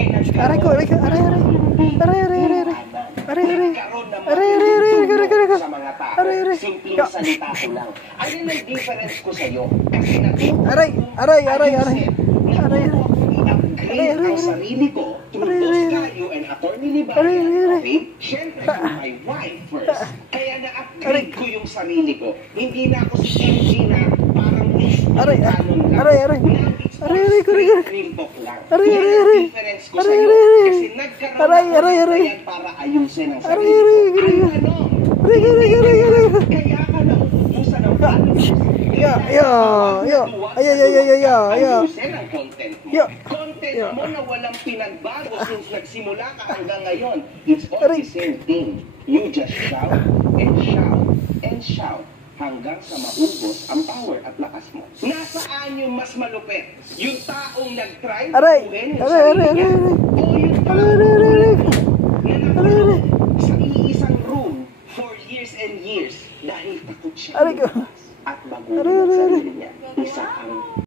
Aray ko, aray ko, aray, aray. Aray, aray, aray, aray. Aray, aray. Aray, aray, aray, aray, aray, aray. Sa mga tao, Aray, aray. simpleng salita ko lang. Ayun ang difference ko sa'yo. Kasi natuto Aray, aray, aray, aray. Aray, aray. i-upgrade ang sarili ko through those tayo and Attorney Libayan. Okay? Siyempre, you're my wife first. Kaya na-upgrade ko yung sarili ko. Hindi na ako si MG na parang aray, canon lang. aray, aray. Now, it's all Aray, aray, aray, aray. real talk lang. Aray, Yan aray, ang aray. difference ko Aray, sa'yo. aray, aray. Kasi nagkaroon Aray, ako aray, ng aray. kaya para ayusin ang Aray, sarili aray, ko. aray. Ang ano? Aray, aray, aray, aray. Kaya ka nauubusan ng values. Ya, ya, ya. Ay, ay, ay, ay, ay, ya. Ayusin ang content mo. Ya. Content Ya. mo na walang pinagbago since nagsimula ka hanggang ngayon. It's all Aray. the same thing. You just shout and shout and shout hanggang sa maubos ang power at lakas mo. Nasaan yung mas malupit? Yung taong nag-try Aray. buuin yung Aray, sarili aray, niya? aray, aray. O yung Aray, taong aray, aray, aray. na Aray, nakulong aray. sa iisang room for years and years dahil takot siya Aray ko. lumabas at Aray, magulang ang aray, aray. sarili niya. Isa ang